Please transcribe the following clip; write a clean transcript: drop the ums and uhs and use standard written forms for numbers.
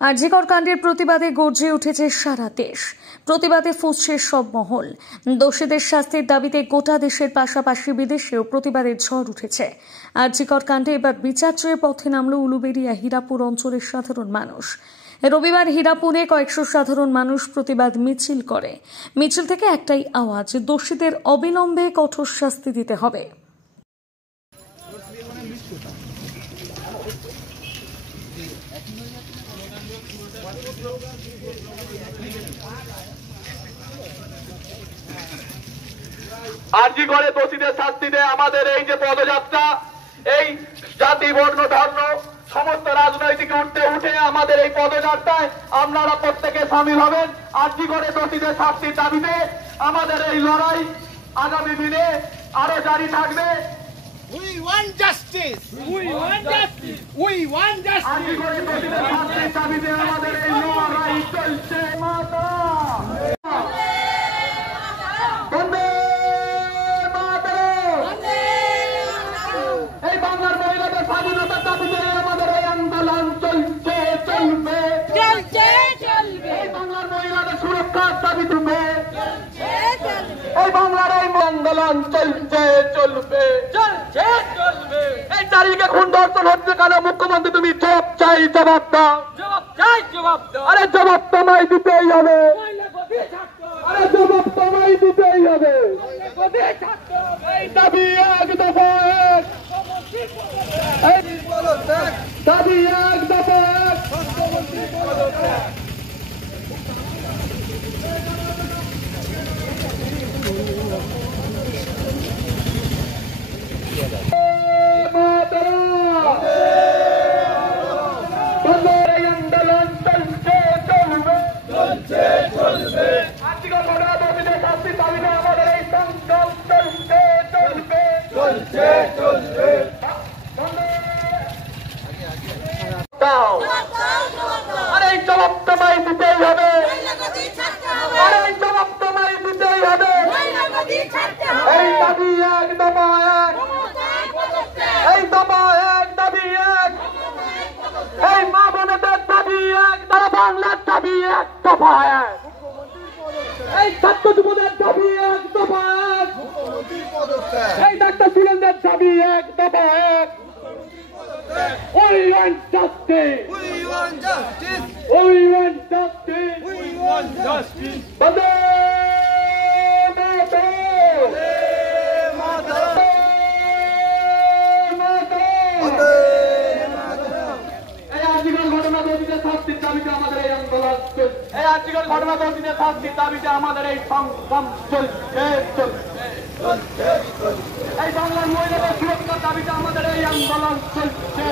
আরজিকর কাণ্ডের প্রতিবাদে গর্জে উঠেছে সারা দেশ। প্রতিবাদে ফুঁসছে সব মহল। দোষীদের শাস্তির দাবিতে গোটা দেশের পাশাপাশি বিদেশেও প্রতিবাদের ঝড় উঠেছে। আরজিকর কাণ্ডে এবার বিচার চেয়ে পথে নামল উলুবেড়িয়া হীরাপুর অঞ্চলের সাধারণ মানুষ। রবিবার হীরাপুরে কয়েকশো সাধারণ মানুষ প্রতিবাদ মিছিল করে। মিছিল থেকে একটাই আওয়াজ, দোষীদের অবিলম্বে কঠোর শাস্তি দিতে হবে। আরজিকরে দোষীদের শাস্তি দেয় আমাদের এই যে পদযাত্রা, এই জাতি বর্ণ ধর্ম সমস্ত রাজনৈতিক উঠতে উঠে আমাদের এই পদযাত্রায় আপনারা প্রত্যেকে সামিল হবেন। আরজিকরে দোষীদের শাস্তির দাবিতে আমাদের এই লড়াই আগামী দিনে আরো জারি থাকবে। We want justice. We want justice. We want justice. আরজিকরে দোষীদের শাস্তির দাবিতে আমাদের এই লড়াই চলছে। এই বাংলার মহিলাদের স্বাধীনতার দাবিতে আমাদের এই আন্দোলন চলছে, চলবে, চলছে, চলবে। এই বাংলার মহিলাদের সুরক্ষার দাবি তুলবে, চলছে, চলবে। এই বাংলার এই আন্দোলন চলছে, চলবে, চলছে, চলবে। এই চারিদিকে খুন ধর্ষণ হচ্ছে কেন? মুখ্যমন্ত্রী তুমি জবাব চাই, জবাব দাও। জবাব চাই, জবাব দাও। আরে জবাব তোমায় দিতেই হবে। মহিলা গদি ছাড়তে হবে। আরে জবাব তোমায় দিতেই হবে। মহিলা গদি ছাড়তে হবে। এই দাবি এক দফা এক, এই দাবি এক দফা এক। আন্দোলন চলছে, চলবে, চলছে, চলবে। আজকের ঘটনা দোষীদের শাস্তির দাবিতে আমাদের এই সংগ্রাম চলছে, চলবে, চলছে, চলবে। আরে এই জবাব তোমায় দিতেই হবে। আরে এই জবাব তোমায় দিতেই হবে। এই দাবি এক দফা এক, এই দফা এক, দাবি এক। এই মা বোনেদের দাবি এক, তারা বাংলার দাবি এক দফা এক। এই ছাত্র যুবদের দাবি এক দফা এক, এই ডাক্তার সুরেন্দ্রের দাবি এক দফা এক। We want justice. We want justice. We want justice. We want justice. বন্দে মাতরম। এই আজকের ঘটনা দোষীদের শাস্তির দাবিতে আমাদের এই আন্দোলন চলছে। এই আজকের ঘটনা দোষীদের শাস্তির দাবিতে আমাদের এই সংগ্রাম চলছে, চলছে, এই বাংলার মহিলাদের সুরক্ষার দাবিতে আমাদের এই আন্দোলন চলছে।